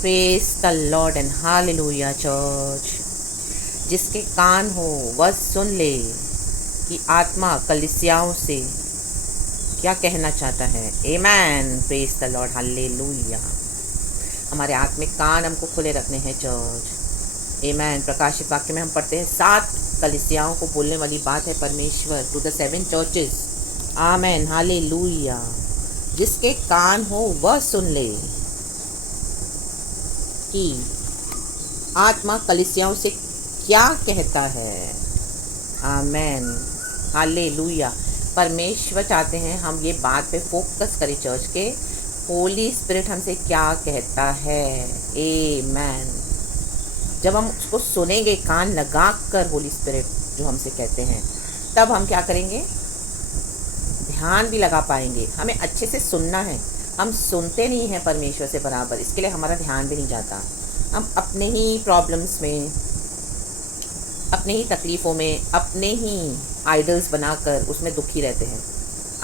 Praise the Lord and hallelujah church. जिसके कान हो वह सुन ले कि आत्मा कलीसियाओं से क्या कहना चाहता है। Amen. Praise the Lord hallelujah. हमारे आत्मिक कान हमको खुले रखने हैं चर्च। आमेन। प्रकाशित वाक्य में हम पढ़ते हैं 7 कलीसियाओं को बोलने वाली बात है परमेश्वर to the 7 churches. Amen hallelujah. जिसके कान हो वह सुन ले कि आत्मा कलीसियाओं से क्या कहता है। Amen hallelujah. परमेश्वर चाहते हैं हम ये बात पे फोकस करें चर्च के। होली स्पिरिट हमसे क्या कहता है। आमेन। जब हम उसको सुनेंगे कान लगा कर होली स्पिरिट जो हमसे कहते हैं, तब हम क्या करेंगे, ध्यान भी लगा पाएंगे। हमें अच्छे से सुनना है, हम सुनते नहीं हैं परमेश्वर से बराबर, इसके लिए हमारा ध्यान भी नहीं जाता। हम अपने ही प्रॉब्लम्स में, अपने ही तकलीफ़ों में, अपने ही आइडल्स बनाकर उसमें दुखी रहते हैं।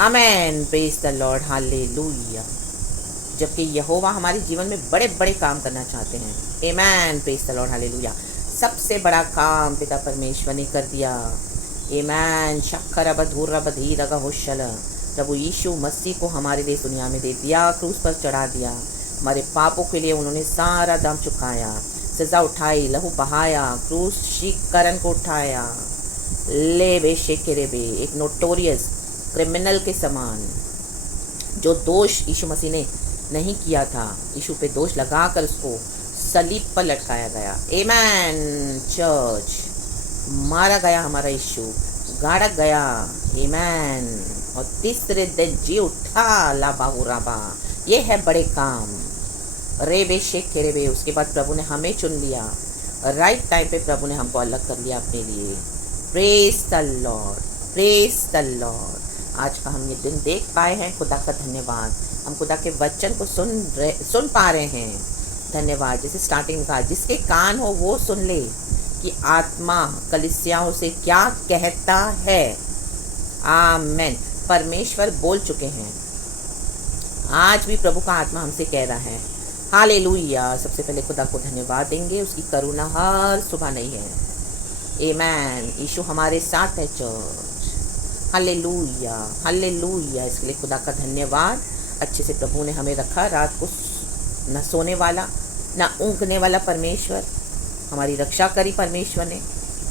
Amen. Praise the Lord hallelujah. जबकि यहोवा हमारे जीवन में बड़े बड़े काम करना चाहते हैं। Amen. Praise the Lord hallelujah. सबसे बड़ा काम पिता परमेश्वर ने कर दिया। आमेन। शक्कर बधूर बधीर होशल। प्रभु यीशु मसीह को हमारे लिए दुनिया में दे दिया, क्रूस पर चढ़ा दिया। हमारे पापों के लिए उन्होंने सारा दाम चुकाया, सज़ा उठाई, लहू बहाया, क्रूसीकरण को उठाया। ले बेशे के रे बे, एक नोटोरियस क्रिमिनल के समान जो दोष यीशु मसीह ने नहीं किया था, यीशु पे दोष लगाकर उसको सलीब पर लटकाया गया। आमेन। चर्च मारा गया हमारा यीशु, गाड़ा गया। आमेन। और तीसरे दिन जी उठा। ला बाहू राबा। ये है बड़े काम। रेबे शेख के रेबे। उसके बाद प्रभु ने हमें चुन लिया, राइट टाइम पे प्रभु ने हमको अलग कर लिया अपने लिए। Praise the Lord, praise the Lord. आज का हम ये दिन देख पाए हैं, खुदा का धन्यवाद। हम खुदा के वचन को सुन पा रहे हैं। धन्यवाद। जैसे स्टार्टिंग में कहा, जिसके कान हो वो सुन ले कि आत्मा कलीसियाओं से क्या कहता है। आमेन। परमेश्वर बोल चुके हैं, आज भी प्रभु का आत्मा हमसे कह रहा है। हालेलुया। सबसे पहले खुदा को धन्यवाद देंगे, उसकी करुणा हर सुबह नहीं है। आमेन। यीशु हमारे साथ है चर्च। Hallelujah hallelujah. इसके लिए खुदा का धन्यवाद। अच्छे से प्रभु ने हमें रखा, रात को न सोने वाला न ऊँघने वाला परमेश्वर, हमारी रक्षा करी परमेश्वर ने,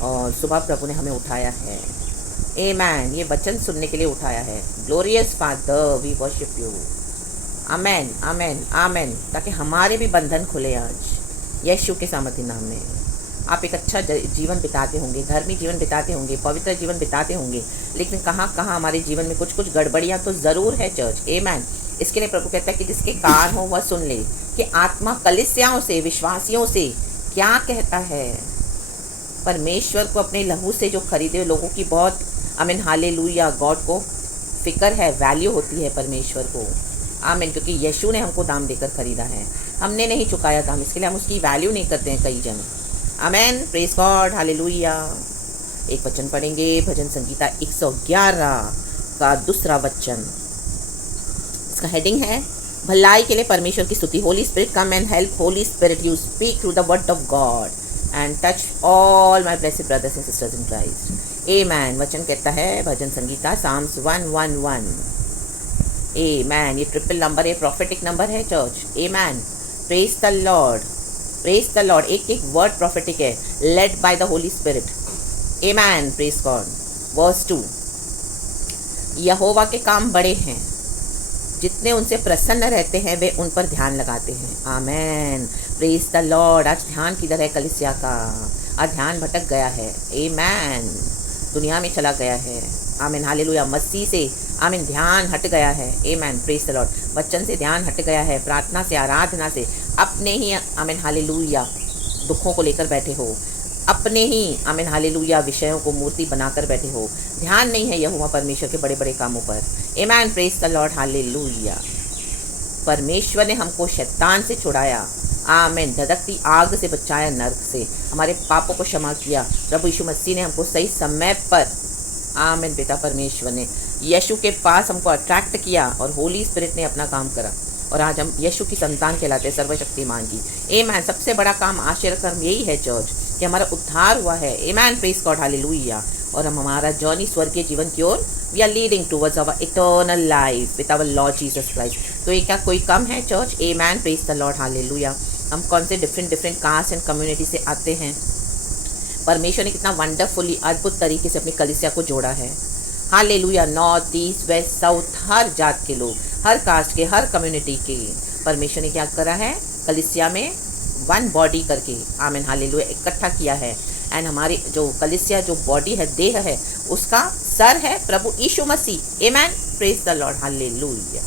और सुबह प्रभु ने हमें उठाया है। आमेन। ये वचन सुनने के लिए उठाया है। Glorious Father we worship you. Amen amen amen. ताकि हमारे भी बंधन खुले आज यीशु के सामर्थ्य नाम में। आप एक अच्छा जीवन बिताते होंगे, धर्मी जीवन बिताते होंगे, पवित्र जीवन बिताते होंगे, लेकिन कहाँ कहाँ हमारे जीवन में कुछ कुछ गड़बड़ियाँ तो ज़रूर है चर्च। आमेन। इसके लिए प्रभु कहता है कि जिसके कान हो वह सुन ले कि आत्मा कलीसियाओं से, विश्वासियों से क्या कहता है। परमेश्वर को अपने लहू से जो खरीदे लोगों की बहुत आमीन हालेलुया गॉड को फिक्र है, वैल्यू होती है परमेश्वर को। आमीन। क्योंकि यीशु ने हमको दाम देकर खरीदा है, हमने नहीं चुकाया दाम, इसके लिए हम उसकी वैल्यू नहीं करते हैं कई जन। आमीन। Praise God hallelujah. एक वचन पढ़ेंगे, भजन संगीता 111 का दूसरा वचन। इसका हेडिंग है भलाई के लिए परमेश्वर की स्तुति। Holy Spirit come and help. Holy Spirit you speak through the word of God and touch all my blessed brothers and sisters in Christ. Amen. वचन कहता है भजन संगीता साम्स 111। आमेन। ये ट्रिपल नंबर है, प्रॉफिटिक नंबर है church. Amen. Praise the Lord, praise the Lord. एक एक वर्ड प्रॉफिटिक है, led by the Holy Spirit. Amen. Praise God. Verse 2। यहोवा के काम बड़े हैं, जितने उनसे प्रसन्न रहते हैं वे उन पर ध्यान लगाते हैं। आमेन। Praise the Lord. आज ध्यान किधर है कलीसिया का? आज ध्यान भटक गया है। आमेन। दुनिया में चला गया है। आमीन हालेलुया। मसीह से आमीन ध्यान हट गया है। आमीन। Praise the Lord. वचन से ध्यान हट गया है, प्रार्थना से, आराधना से, अपने ही आमीन हालेलुया दुखों को लेकर बैठे हो, अपने ही आमीन हालेलुया विषयों को मूर्ति बनाकर बैठे हो। ध्यान नहीं है यहोवा परमेश्वर के बड़े बड़े कामों पर। आमीन। Praise the Lord hallelujah. परमेश्वर ने हमको शैतान से छुड़ाया। आमीन। धधकती आग से बचाया, नर्क से, हमारे पापों को क्षमा किया। प्रभु यीशु मसीह ने हमको सही समय पर आमीन पिता परमेश्वर ने यीशु के पास हमको अट्रैक्ट किया और होली स्पिरिट ने अपना काम करा। और आज हम यीशु की संतान कहलाते हैं, सर्वशक्तिमान की। आमेन। सबसे बड़ा काम, आश्चर्य कर्म यही है चर्च, कि हमारा उद्धार हुआ है। Amen, praise God, hallelujah. और हम हमारा जर्नी स्वर्गीय जीवन की ओर, we are leading towards our eternal life with our Lord Jesus Christ. तो ये क्या कोई कम है church? Amen, praise the Lord, hallelujah. हम कौन से डिफरेंट कास्ट एंड कम्युनिटी से आते हैं। परमेश्वर ने कितना वंडरफुली, अद्भुत तरीके से अपनी कलीसिया को जोड़ा है। Hallelujah. North, east, west, south, हर जात के लोग, हर कास्ट के, हर कम्युनिटी के, परमेश्वर ने क्या करा है? कलीसिया में वन बॉडी करके, आमीन, हालेलुया, इकट्ठा किया है। एंड हमारी जो कलीसिया, जो बॉडी है, देह है, उसका सर है प्रभु यीशु मसीह। आमीन, praise the Lord, hallelujah,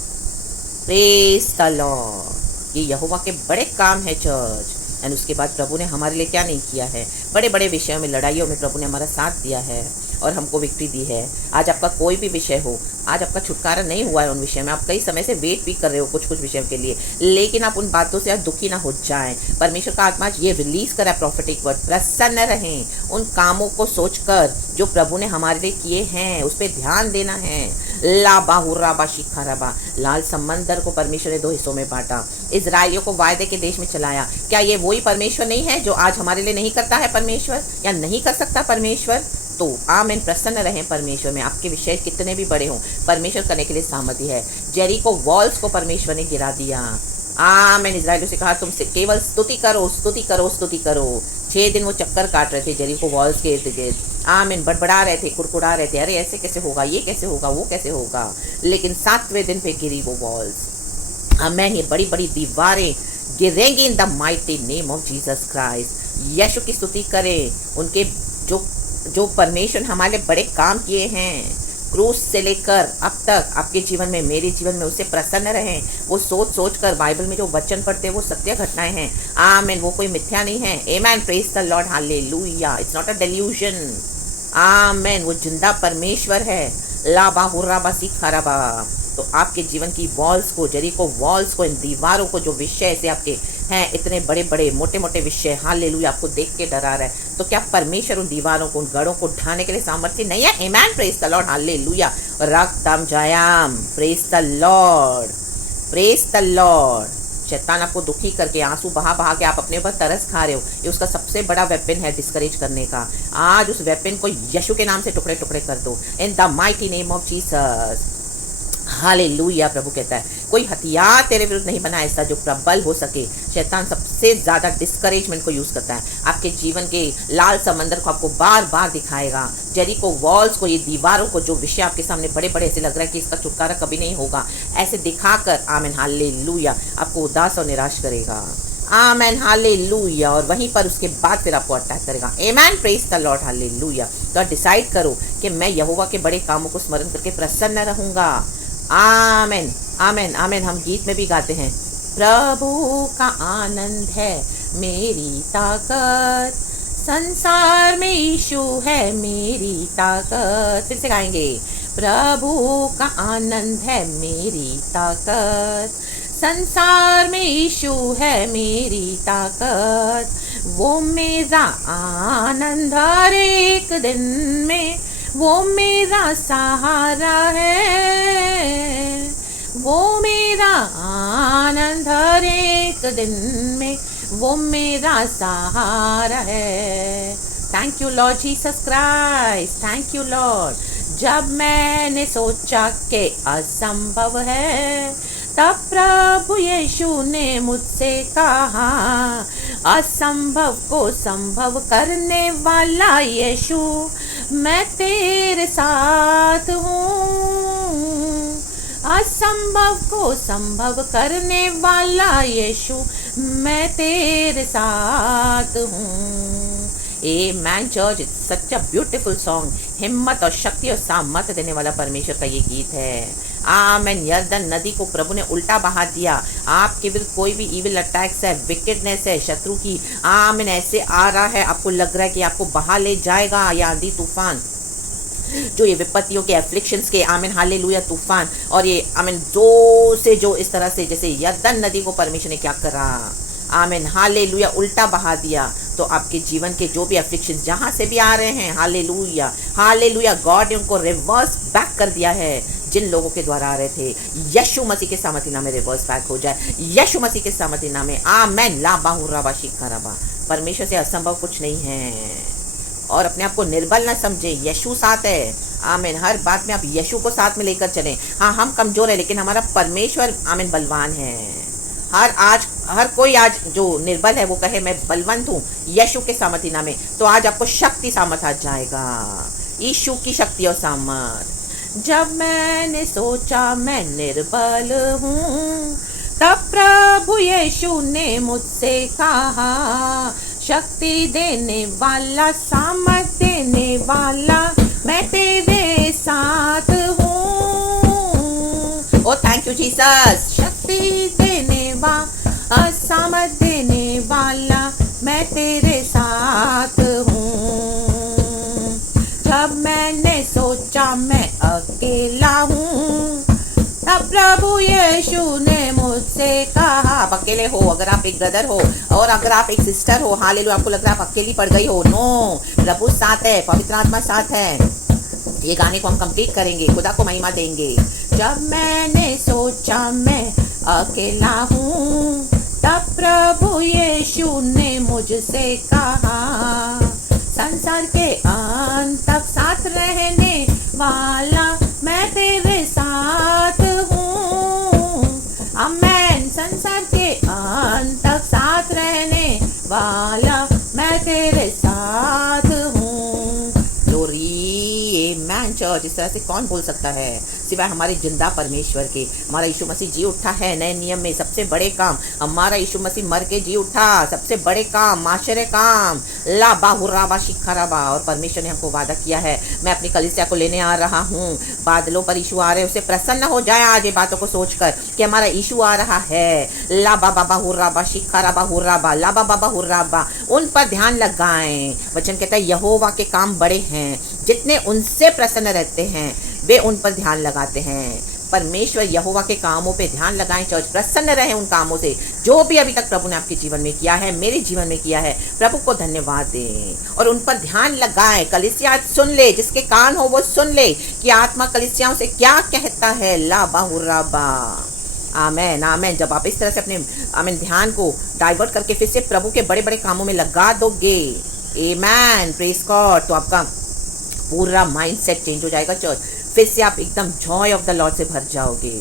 praise the Lord. ये यहोवा के बड़े काम है चर्च। एंड उसके बाद प्रभु ने हमारे लिए क्या नहीं किया है? बड़े बड़े विषयों में, लड़ाइयों में प्रभु ने हमारा साथ दिया है और हमको विक्ट्री दी है। आज आपका कोई भी विषय हो, आज आपका छुटकारा नहीं हुआ है उन विषय में, आप कई समय से वेट भी कर रहे हो कुछ विषयों के लिए, लेकिन आप उन बातों से आज दुखी ना हो जाएं। परमेश्वर का आत्मा ये रिलीज करा प्रॉफिटिक वर्ड। प्रसन्न रहें उन कामों को सोचकर जो प्रभु ने हमारे लिए किए हैं, उस पर ध्यान देना है। लाबा हुर्राबा शिखाराबा। लाल समंदर को परमेश्वर ने 2 हिस्सों में बांटा, इजराइलियों को वायदे के देश में चलाया। क्या ये वही परमेश्वर नहीं है जो आज हमारे लिए नहीं करता है परमेश्वर, या नहीं कर सकता परमेश्वर? तो आमीन, प्रसन्न रहें परमेश्वर में। आपके विषय कितने भी बड़े हों, परमेश्वर करने के लिए सामर्थ्य है। जेरिको वॉल्स को परमेश्वर ने गिरा दिया। आमीन। इजराइलियों से कहा तुम से केवल स्तुति करो, स्तुति करो, स्तुति करो। 6 दिन वो चक्कर काट रहे थे जेरिको वॉल्स के इर्द गिर्द। आमीन, बड़बड़ा रहे थे, कुड़कुड़ा रहे थे, अरे ऐसे कैसे होगा, ये कैसे होगा, वो कैसे होगा। लेकिन 7वें दिन पे गिरी वो वॉल्स। आमीन। ये बड़ी बड़ी दीवारें गिरेंगी in the mighty name of Jesus Christ. यीशु की स्तुति करें। उनके जो परमेश्वर हमारे लिए बड़े काम किए हैं, क्रूस से लेकर अब तक आपके जीवन में, मेरे जीवन में, उससे प्रसन्न रहें। वो सोच कर बाइबल में जो वचन पढ़ते हैं वो सत्य घटनाएं हैं। आमीन, वो कोई मिथ्या नहीं है। आमीन, praise the Lord, hallelujah. It's not a delusion. आमीन, वो जिंदा परमेश्वर है। लाबा हुर्राबा सिखाराबा। तो आपके जीवन की वॉल्स को, जेरिको वॉल्स को, इन दीवारों को, जो विषय से आपके हैं, इतने बड़े बड़े मोटे मोटे विषय, हालेलुया, आपको देख के डरा रहा है, तो क्या परमेश्वर उन दीवारों को, उन गढ़ों को ढाने के लिए सामर्थ्य नहीं है? आमीन, प्रेज द लॉर्ड, हालेलुया। रक्तम जयाम, praise the Lord, praise the Lord. शैतान आपको दुखी करके, आंसू बहा बहा के आप अपने ऊपर तरस खा रहे हो, ये उसका सबसे बड़ा वेपन है डिस्करेज करने का। आज उस वेपन को यीशु के नाम से टुकड़े टुकड़े कर दो, in the mighty name of Jesus. Hallelujah. प्रभु कहता है कोई हथियार तेरे विरुद्ध नहीं बना ऐसा जो प्रबल हो सके। शैतान सबसे ज़्यादा डिस्करेजमेंट को यूज़ करता है। आपके जीवन के लाल समंदर को आपको बार बार दिखाएगा, जेरिको वॉल्स को, ये दीवारों को, जो विषय आपके सामने बड़े बड़े ऐसे लग रहा है कि इसका छुटकारा कभी नहीं होगा, ऐसे दिखाकर आमीन, हालेलुया, आपको उदास और निराश करेगा। आमीन, हालेलुया। और वहीं पर उसके बाद फिर आपको अटैक करेगा। आमीन, प्रेज द लॉर्ड, हालेलुया। तो डिसाइड करो कि मैं यहोवा के बड़े कामों को स्मरण करके प्रसन्न रहूँगा। आमीन, आमीन, आमीन। हम गीत में भी गाते हैं, प्रभु का आनंद है मेरी ताकत, संसार में यीशु है मेरी ताकत। फिर से गाएंगे, प्रभु का आनंद है मेरी ताकत, संसार में यीशु है मेरी ताकत। वो मेरा आनंद हर एक दिन में, वो मेरा सहारा है, वो मेरा आनंद हर एक दिन में, वो मेरा सहारा है। Thank you Lord Jesus Christ, thank you Lord. जब मैंने सोचा कि असंभव है, तब प्रभु यीशु ने मुझसे कहा, असंभव को संभव करने वाला यीशु, मैं तेरे साथ हूँ। असंभव को संभव करने वाला यीशु, मैं तेरे साथ हूँ। Amen church, it's such a beautiful song. हिम्मत और शक्ति और सामर्थ्य देने वाला परमेश्वर का ये गीत है। आमेन। यरदन नदी को प्रभु ने उल्टा बहा दिया। आपके विरुद्ध कोई भी इविल अटैक्स है, विकेडनेस है, शत्रु की, आमेन, ऐसे आ रहा है, आपको लग रहा है कि आपको बहा ले जाएगा, या आंधी तूफान, जो ये विपत्तियों के, एफ्लिक्शंस के, आमीन, हालेलुया, तूफान, और ये आमीन, जो इस तरह से, जैसे यरदन नदी को परमेश्वर ने क्या करा, आमीन, हालेलुया, उल्टा बहा दिया। तो आपके जीवन के जो भी एफ्लिक्शन जहाँ से भी आ रहे हैं, हालेलुया, हालेलुया, गॉड ने उनको रिवर्स बैक कर दिया है। जिन लोगों के द्वारा आ रहे थे, यीशु मसीह के सामर्थी नाम में रिवर्स बैक हो जाए, यीशु मसीह के सामर्थी नाम में आमेन। ला बाहु राबा शिखा रबा। परमेश्वर से असंभव कुछ नहीं है और अपने आप को निर्बल ना समझे, यीशु साथ है। आमीन। हर बात में आप यीशु को साथ में लेकर चलें। हाँ, हम कमजोर है लेकिन हमारा परमेश्वर आमीन बलवान है। हर कोई आज जो निर्बल है वो कहे मैं बलवंत हूँ यीशु के सामर्थी नाम में, तो आज आपको शक्ति सामर्थ आ जाएगा, यीशु की शक्ति और सामर्थ। जब मैंने सोचा मैं निर्बल हूँ, तब प्रभु यीशु ने मुझसे कहा, शक्ति देने वाला, सामर्थ देने वाला, मैं तेरे साथ हूँ। ओ थैंक यू जीसस। शक्ति देने वाला, सामर्थ देने वाला, मैं तेरे साथ हूँ। जब मैंने सोचा मैं अकेला हूँ, तब प्रभु यीशु ने मुझसे कहा। आप अकेले हो, अगर आप एक ब्रदर हो और अगर आप एक सिस्टर हो, हालेलुया, आपको लग रहा है आप अकेली पड़ गई हो, नो, प्रभु साथ है, पवित्र आत्मा साथ है। ये गाने को हम कंप्लीट करेंगे, खुदा को महिमा देंगे। जब मैंने सोचा मैं अकेला हूँ, तब प्रभु यीशु ने मुझसे कहा, संसार के अंत तक साथ रहने वाला, मैं तेरे साथ हूँ। आमेन। संसार के अंत तक साथ रहने वाला, मैं तेरे साथ हूँ। Amen church. इस तरह से कौन बोल सकता है सिवाय हमारे जिंदा परमेश्वर के। हमारा यीशु मसीह जी उठा है नए नियम में, सबसे बड़े काम हमारा यीशु मसीह मर के जी उठा, सबसे बड़े काम, आश्चर्य काम, ला बाहुराबा शिखराबा। और परमेश्वर ने हमको वादा किया है, मैं अपनी कलीसिया को लेने आ रहा हूँ, बादलों पर यीशु आ रहे, उसे प्रसन्न हो जाए आज ये बातों को सोचकर कि हमारा यीशु आ रहा है। ला बाबा बाहुराबा शिखराबा हुर्राबा, ला बाबा बाहुर्राबा। उन पर ध्यान लगाएं। वचन कहता है यहोवा के काम बड़े हैं, जितने उनसे प्रसन्न रहते हैं वे उन पर ध्यान लगाते हैं। परमेश्वर यहोवा के कामों पे ध्यान लगाएं चर्च, प्रसन्न रहें उन कामों से जो भी अभी तक प्रभु ने आपके जीवन में किया है, मेरे जीवन में किया है। प्रभु को धन्यवाद दें और उन पर ध्यान लगाएं। कलीसिया सुन ले, जिसके कान हो वो सुन ले कि आत्मा कलीसियाओं से क्या कहता है। ला बाहुराबा। आमेन आमेन। जब आप इस तरह से अपने आमेन ध्यान को डाइवर्ट करके फिर से प्रभु के बड़े बड़े कामों में लगा दोगे, आमेन, प्रेज गॉड, तो आपका पूरा माइंडसेट चेंज हो जाएगा चर्च। फिर से आप एकदम जॉय ऑफ द लॉर्ड से भर जाओगे।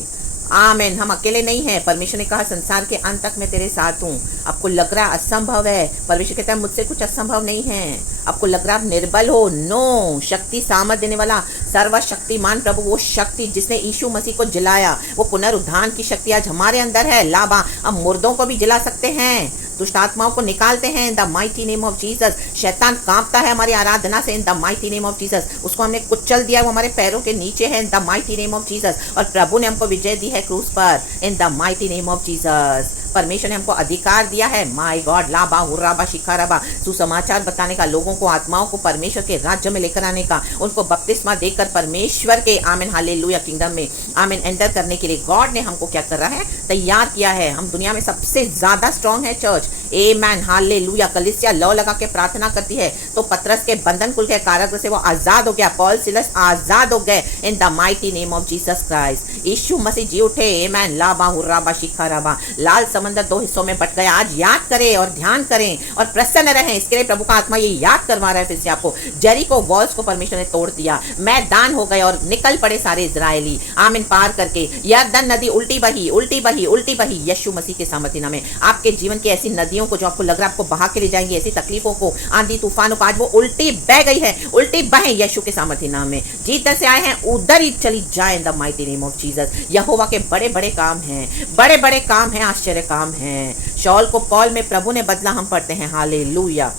आमेन। हम अकेले नहीं हैं। परमेश्वर ने कहा संसार के अंत तक मैं तेरे साथ हूँ। आपको लग रहा है असंभव है, परमेश्वर कहता है मुझसे कुछ असंभव नहीं है। आपको लग रहा है आप निर्बल हो, नो, शक्ति सामर्थ देने वाला सर्वशक्तिमान प्रभु, वो शक्ति जिसने यीशु मसीह को जलाया, वो पुनरुत्थान की शक्ति आज हमारे अंदर है। लाबा, हम मुर्दों को भी जला सकते हैं, दुष्ट आत्माओं को निकालते हैं in the mighty name of Jesus. शैतान कांपता है हमारी आराधना से इन the mighty name of Jesus. उसको हमने कुचल दिया, वो हमारे पैरों के नीचे है in the mighty name of Jesus. और प्रभु ने हमको विजय दी है क्रूस पर इन the mighty name of Jesus. परमेश्वर ने हमको अधिकार दिया है, माय गॉड, लाबा हुर्राबा शिखाराबा, सुसमाचार बताने का, लोगों को, आत्माओं को परमेश्वर के राज्य में लेकर आने का, उनको बपतिस्मा देकर परमेश्वर के आमीन हालेलुया किंगडम में आमीन एंटर करने के लिए गॉड ने हमको क्या कर रहा है, तैयार किया है। हम दुनिया में सबसे ज्यादा स्ट्रांग है चर्च। आमीन हालेलुया। कलीसिया लौ लगा के प्रार्थना करती है तो पतरस के बंधन खुल के, कारागृह से वो आजाद हो गया, पॉल सिलस आजाद हो गए in the mighty name of Jesus Christ. यीशु मसीह जी उठे। आमीन। लाबा हुर्राबा शिखाराबा। लाल समंदर दो हिस्सों में बट गया। आज याद करें और ध्यान करें और प्रसन्न रहें। इसके लिए प्रभु का आत्मा ये याद करवा रहा है फिर से आपको। जेरिको वॉल्स को परमेश्वर ने तोड़ दिया, मैदान हो गए और निकल पड़े सारे इजरायली आमीन पार करके। यरदन नदी उल्टी बही, उल्टी बही, उल्टी बही। यीशु मसीह के सामर्थ्य नाम में आपके जीवन की ऐसी नदियों को जो आपको लग रहा है आपको बहा के ले जाएंगी, ऐसी तकलीफों को, आंधी तूफानों को, आज वो उल्टी बह गई है, उल्टी बहे यीशु के सामर्थ्य नाम में। जिधर से आए हैं उधर ही चली जाए in the mighty name of Jesus. यहोवा के बड़े बड़े काम हैं, बड़े बड़े काम हैं, आश्चर्य काम हैं। शौल को पौल में प्रभु ने बदला, हम पढ़ते हैं हालेलुया,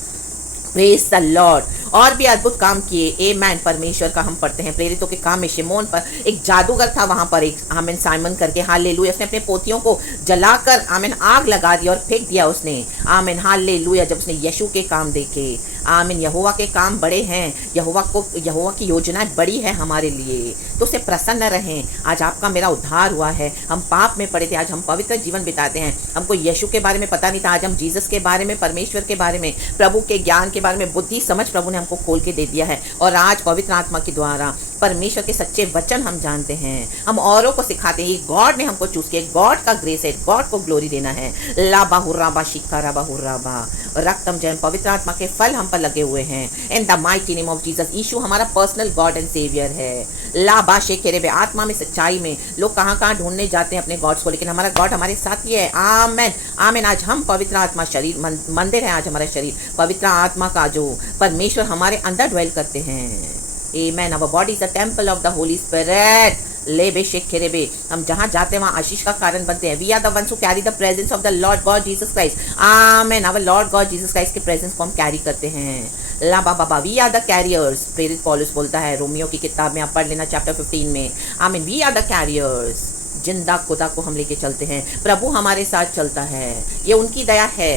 प्रेज द लॉर्ड। और भी अद्भुत काम किए आमेन परमेश्वर का हम पढ़ते हैं। प्रेरितों के काम में शिमोन पर एक जादूगर था, वहां पर एक आमीन साइमन करके हालेलुया, उसने अपने पोतियों को जलाकर आमीन आग लगा दी और फेंक दिया उसने। आमीन हालेलुया। जब उसने यीशु के काम देखे आमीन। यहोवा के काम बड़े हैं, यहोवा की योजनाएं बड़ी है हमारे लिए, तो उससे प्रसन्न रहें। आज आपका मेरा उद्धार हुआ है, हम पाप में पड़े थे, आज हम पवित्र जीवन बिताते हैं। हमको यीशु के बारे में पता नहीं था, आज हम जीसस के बारे में, परमेश्वर के बारे में, प्रभु के ज्ञान के बारे में बुद्धि समझ प्रभु ने हमको खोल के दे दिया है। और आज पवित्र आत्मा के द्वारा परमेश्वर के सच्चे वचन हम जानते हैं, हम औरों को सिखाते हैं। ये गॉड ने हमको चूज किया, गॉड का ग्रेस है, गॉड को ग्लोरी देना है। लाबा हुर्राबा शिकारा हुर्राबा रक्तम जैन पवित्र आत्मा के फल हम पर लगे हुए हैं। In the mighty name of Jesus, यीशु हमारा पर्सनल गॉड एंड सेवियर है। लाबा शेकेरे आत्मा में, सच्चाई में लोग कहाँ कहाँ ढूंढने जाते हैं अपने गॉड्स को, लेकिन हमारा गॉड हमारे साथ ही है। आमेन आमेन। आज हम पवित्र आत्मा, शरीर मंदिर है आज हमारा शरीर, पवित्र आत्मा का जो परमेश्वर हमारे अंदर ड्वेल करते हैं। Amen. Our body is a temple of the Holy Spirit. लेबे शेखेरेबे, हम जहाँ जाते हैं वहाँ आशीष का कारण बनते हैं। We are the ones who carry the presence of the Lord God Jesus Christ. Amen. Our Lord God Jesus Christ के प्रेजेंस को हम कैरी करते हैं। ला बाबा, वी आर द कैरियर्स। प्रेरित पौलुस बोलता है रोमियो की किताब में, आप पढ़ लेना चैप्टर 15 में। आमीन। वी आर द कैरियर्स, जिंदा खुदा को हम लेके चलते हैं, प्रभु हमारे साथ चलता है, ये उनकी दया है।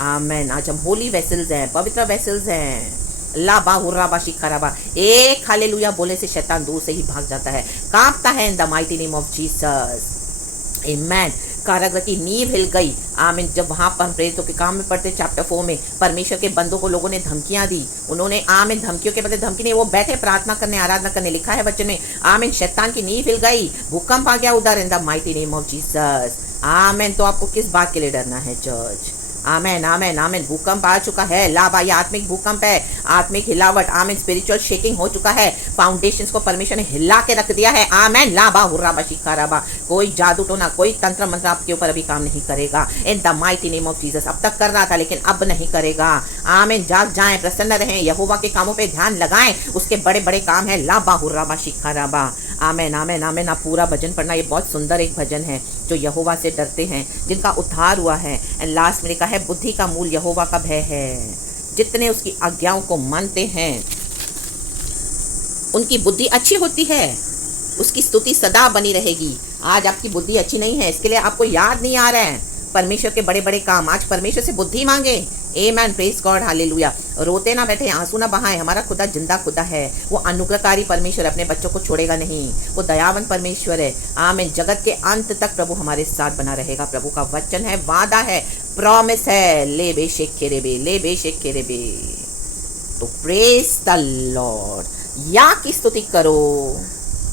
आमेन। आज हम होली वेसल्स हैं, पवित्र वेसल्स हैं। लाबा हुर्राबा शिखराबा, एक हालेलुया बोले से शैतान दूर से ही भाग जाता है, कांपता है in the mighty name of Jesus. Amen. कारागृह की नींव हिल गई। आमीन। जब वहाँ पर हम प्रेरितों के काम में पढ़ते चैप्टर 4 में, परमेश्वर के बंदों को लोगों ने धमकियां दी, उन्होंने आमीन, धमकियों के बदले धमकी नहीं, वो बैठे प्रार्थना करने, आराधना करने, लिखा है वचन में। आमीन। शैतान की नींव हिल गई, भूकंप आ गया उधर इन the mighty name of Jesus. आमीन। तो आपको किस बात के लिए डरना है चर्च? आमेन आमेन आमेन। भूकंप आ चुका है। लाबा, ये आत्मिक भूकंप है, आत्मिक हिलावट। आमेन। स्पिरिचुअल शेकिंग हो चुका है, फाउंडेशंस को परमेश्वर ने हिला के रख दिया है। आमेन। लाबा हुर्राबा शिकाराबा, कोई जादू टोना, कोई तंत्र मंत्र आपके ऊपर अभी काम नहीं करेगा इन the mighty name of Jesus. अब तक कर रहा था लेकिन अब नहीं करेगा। आमेन। जाग जाएं, प्रसन्न रहें, यहोवा के कामों पे ध्यान लगाएं, उसके बड़े बड़े काम है। लाबा हुर्राबा शिकाराबा। आमेन आमेन आमेन। आप पूरा भजन पढ़ना, ये बहुत सुंदर एक भजन है। जो यहोवा से डरते हैं, जिनका उद्धार हुआ है। एंड लास्ट में लिखा है, बुद्धि का मूल यहोवा का भय है। जितने उसकी आज्ञाओं को मानते हैं उनकी बुद्धि अच्छी होती है, उसकी स्तुति सदा बनी रहेगी। आज आपकी बुद्धि अच्छी नहीं है, इसके लिए आपको याद नहीं आ रहा है परमेश्वर के बड़े बड़े काम। आज परमेश्वर से बुद्धि मांगे। आमेन। Praise God, hallelujah. रोते ना बैठे, आंसू ना बहाएं। हमारा खुदा जिंदा खुदा है, वो अनुग्रहकारी परमेश्वर, अपने बच्चों को छोड़ेगा नहीं, वो दयावन परमेश्वर है। आमीन। जगत के अंत तक प्रभु हमारे साथ बना रहेगा। प्रभु का वचन है, वादा है, प्रॉमिस है। ले बेशेक खेरेबे, ले बेशेक खेरेबे। तो प्रेज द लॉर्ड, या की स्तुति करो।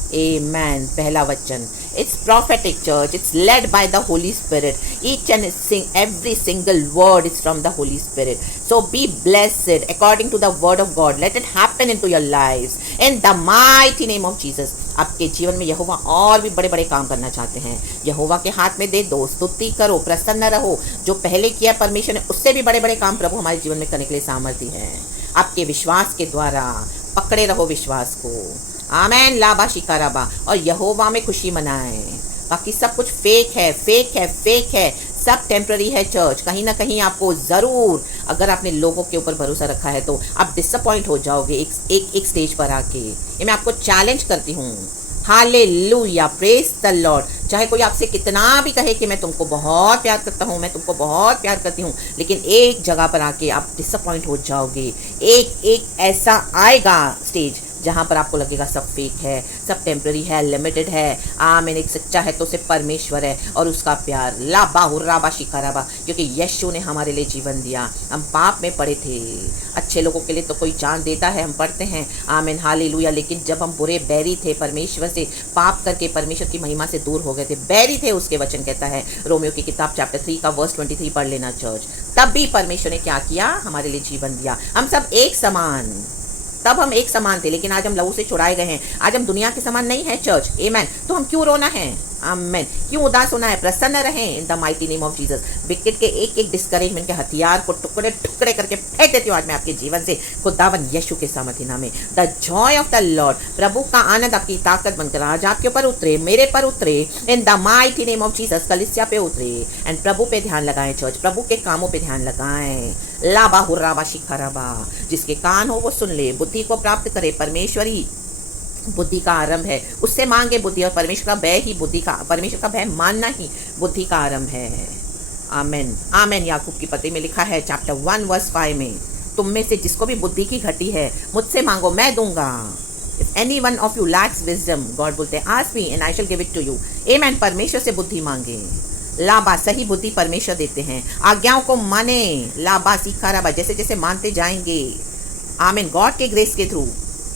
Amen. पहला वचन, it's prophetic church, it's led by the Holy Spirit. Each and every single word is from the Holy Spirit. So be blessed according to the word of God. Let it happen into your lives in the mighty name of Jesus. आपके जीवन में यहोवा और भी बड़े बड़े काम करना चाहते हैं, यहोवा के हाथ में दे दो, स्तुति करो, प्रसन्न रहो। जो पहले किया परमेश्वर ने, उससे भी बड़े बड़े काम प्रभु हमारे जीवन में करने के लिए सामर्थ्य है। आपके विश्वास के द्वारा पकड़े रहो विश्वास को। आमेन। लाबा शिकाराबा। और यहोवा में खुशी मनाएं। बाकी सब कुछ फेक है, फेक है, फेक है, सब टेम्पररी है चर्च। कहीं ना कहीं आपको ज़रूर, अगर आपने लोगों के ऊपर भरोसा रखा है तो आप डिसअपॉइंट हो जाओगे एक स्टेज पर आके। ये मैं आपको चैलेंज करती हूँ। Hallelujah, praise the Lord. चाहे कोई आपसे कितना भी कहे कि मैं तुमको बहुत प्यार करता हूँ, मैं तुमको बहुत प्यार करती हूँ, लेकिन एक जगह पर आके आप डिसअपॉइंट हो जाओगे। एक ऐसा आएगा स्टेज जहाँ पर आपको लगेगा सब फेक है, सब टेम्पररी है, लिमिटेड है। आमीन। एक सच्चा है तो सिर्फ परमेश्वर है और उसका प्यार। लाबा हुर्राबा शिकाराबा। क्योंकि यीशु ने हमारे लिए जीवन दिया, हम पाप में पड़े थे। अच्छे लोगों के लिए तो कोई जान देता है, हम पढ़ते हैं। आमीन, हालेलुया। लेकिन जब हम बुरे बैरी थे परमेश्वर से, पाप करके परमेश्वर की महिमा से दूर हो गए थे, बैरी थे, उसके वचन कहता है रोमियो की किताब चैप्टर 3 का वर्स 23 पढ़ लेना चर्च। तब भी परमेश्वर ने क्या किया? हमारे लिए जीवन दिया। हम सब एक समान, तब हम एक समान थे, लेकिन आज हम लहू से छुड़ाए गए हैं। आज हम दुनिया के समान नहीं है चर्च। आमेन। तो हम क्यों रोना है? आमेन। क्यों उदास होना है? प्रसन्न रहें इन the mighty name of Jesus. Wicket के एक एक डिस्करेजमेंट के हथियार को टुकड़े टुकड़े करके फेंक देती हूँ आज मैं आपके जीवन से, खुदावन यीशु के सामर्थ्य नाम में। The joy of the Lord, प्रभु का आनंद आपकी ताकत बनकर आज आपके ऊपर उतरे, मेरे पर उतरे इन the mighty name of Jesus. कलीसिया पे उतरे एंड प्रभु पे ध्यान लगाएं चर्च, प्रभु के कामों पे ध्यान लगाएं। लाबा हुर्राबा शिखराबा। जिसके कान हो वो सुन ले, बुद्धि को प्राप्त करे। परमेश्वरी बुद्धि का आरंभ है, उससे मांगे बुद्धि। और परमेश्वर का भय ही बुद्धि का, परमेश्वर का भय मानना ही बुद्धि का आरंभ है। आमेन आमेन। याकूब की पत्री में लिखा है चैप्टर 1 वर्स 5 में, तुम में से जिसको भी बुद्धि की घटी है, मुझसे मांगो मैं दूंगा। If any one of you lacks wisdom, God बोलते हैं ask me and I shall give it to you. Amen. परमेश्वर से बुद्धि मांगे। लाबा, सही बुद्धि परमेश्वर देते हैं। आज्ञाओं को माने। लाबा सीखा राबा, जैसे जैसे मानते जाएंगे, आमीन, गॉड के ग्रेस के थ्रू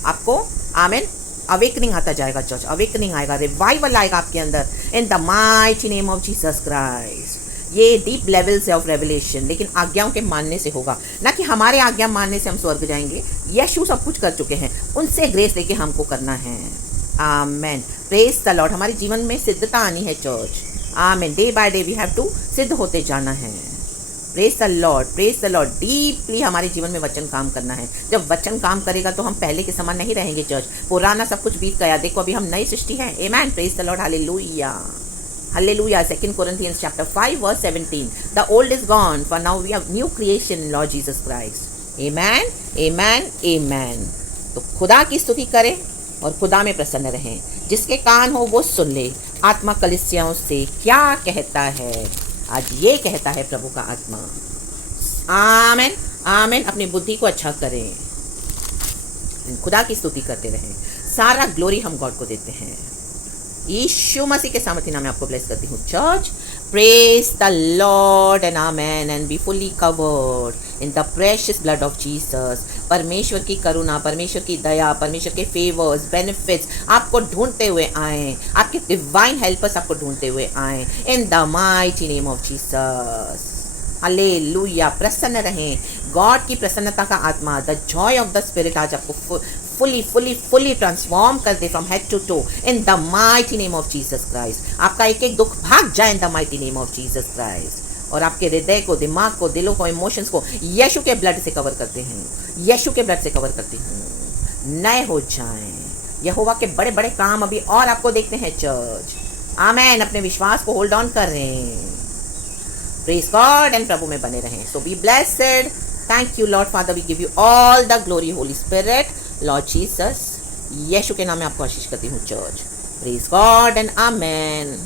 आपको, आमीन, अवेकनिंग आता जाएगा चर्च, अवेकनिंग आएगा, रिवाइवल आएगा आपके अंदर इन the mighty name of Jesus Christ. ये डीप लेवल्स ऑफ रेवलेशन, लेकिन आज्ञाओं के मानने से होगा, ना कि हमारे आज्ञा मानने से हम स्वर्ग जाएंगे। यीशु सब कुछ कर चुके हैं, उनसे ग्रेस लेके हमको करना है। Amen, praise the Lord. हमारे जीवन में सिद्धता आनी है church, amen. Day by day we have to सिद्ध होते जाना है। Praise the Lord, praise the Lord. Deeply हमारे जीवन में वचन काम करना है। जब वचन काम करेगा तो हम पहले के समान नहीं रहेंगे चर्च। पुराना सब कुछ बीत गया, देखो अभी हम नई सृष्टि है। Amen, praise the Lord, hallelujah, hallelujah. 2 Corinthians chapter 5 verse 17, the old is gone, for now we have new creation in Lord Jesus Christ. Amen, amen, amen. तो खुदा की स्तुति करें और खुदा में प्रसन्न रहें। जिसके कान हो वो सुन ले, आत्मा कलीसियाओं से क्या कहता है। आज ये कहता है प्रभु का आत्मा। आमेन, आमेन। अपनी बुद्धि को अच्छा करें, खुदा की स्तुति करते रहें। सारा ग्लोरी हम गॉड को देते हैं। यीशु मसीह के सामर्थ्य नाम में आपको ब्लेस करती हूँ church. Praise the Lord and amen and be fully covered in the precious blood of Jesus. परमेश्वर की करुणा, परमेश्वर की दया, परमेश्वर के फेवर्स, बेनिफिट्स आपको ढूंढते हुए आए, आपके डिवाइन हेल्पर्स आपको ढूंढते हुए आए in the mighty name of Jesus. Hallelujah. प्रसन्न रहें, गॉड की प्रसन्नता का आत्मा, the joy of the Spirit आज आपको फुली ट्रांसफॉर्म कर दे from head to toe in the mighty name of Jesus Christ. आपका एक एक दुख भाग जाए in the mighty name of Jesus Christ. और आपके हृदय को, दिमाग को, दिलों को, इमोशंस को यीशु के ब्लड से कवर करते हैं, यीशु के ब्लड से कवर करती हूँ। नए हो जाएं। यहोवा के बड़े बड़े काम अभी और आपको देखते हैं चर्च। आमेन। अपने विश्वास को होल्ड ऑन कर रहे हैं। प्रेज गॉड एंड प्रभु में बने रहें। So be blessed. Thank you Lord Father, we give you all the glory, Holy Spirit, Lord Jesus. यीशु के नाम में आपको आशीष करती हूँ church. Praise God and amen.